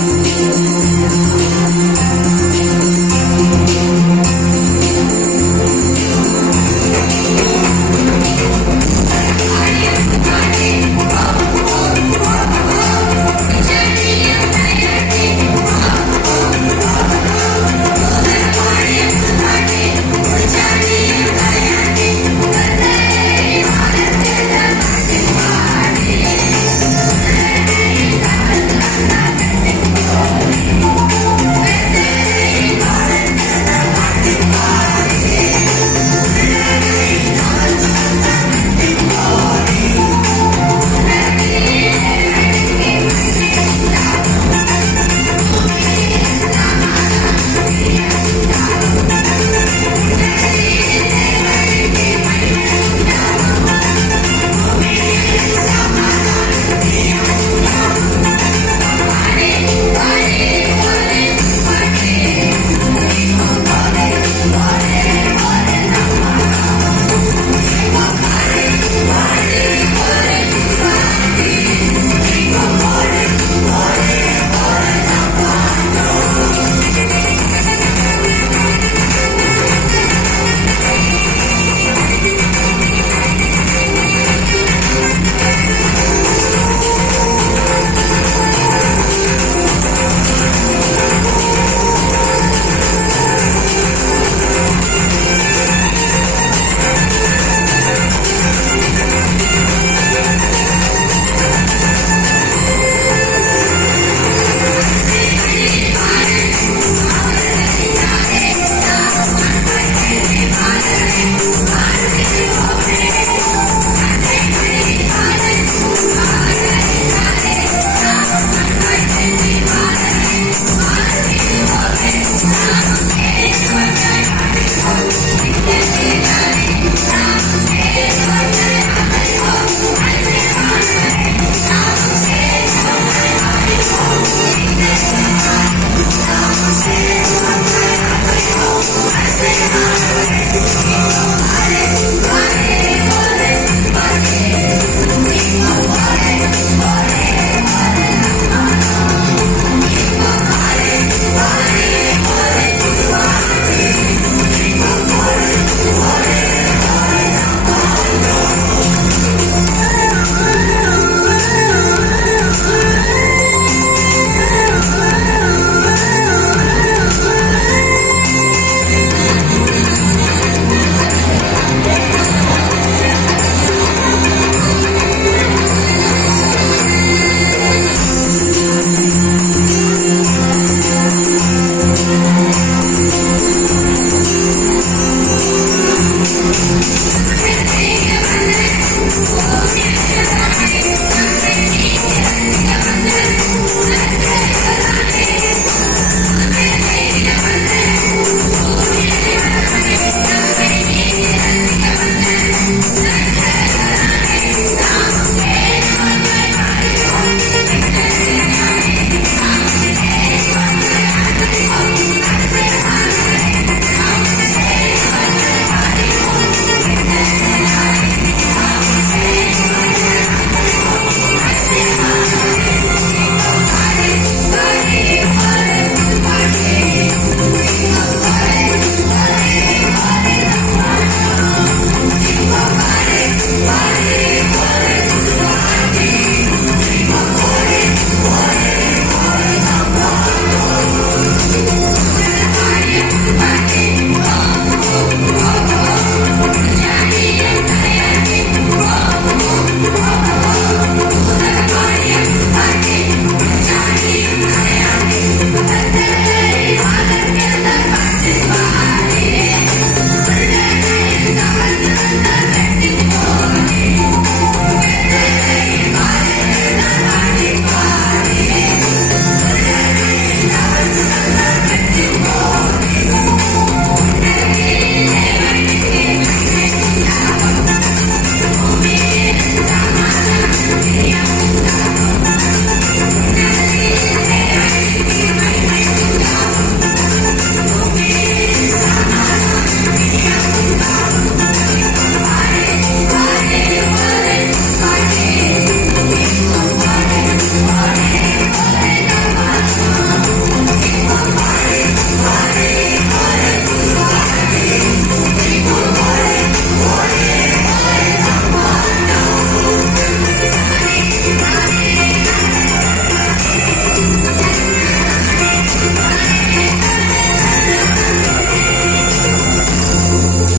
Thank Peace.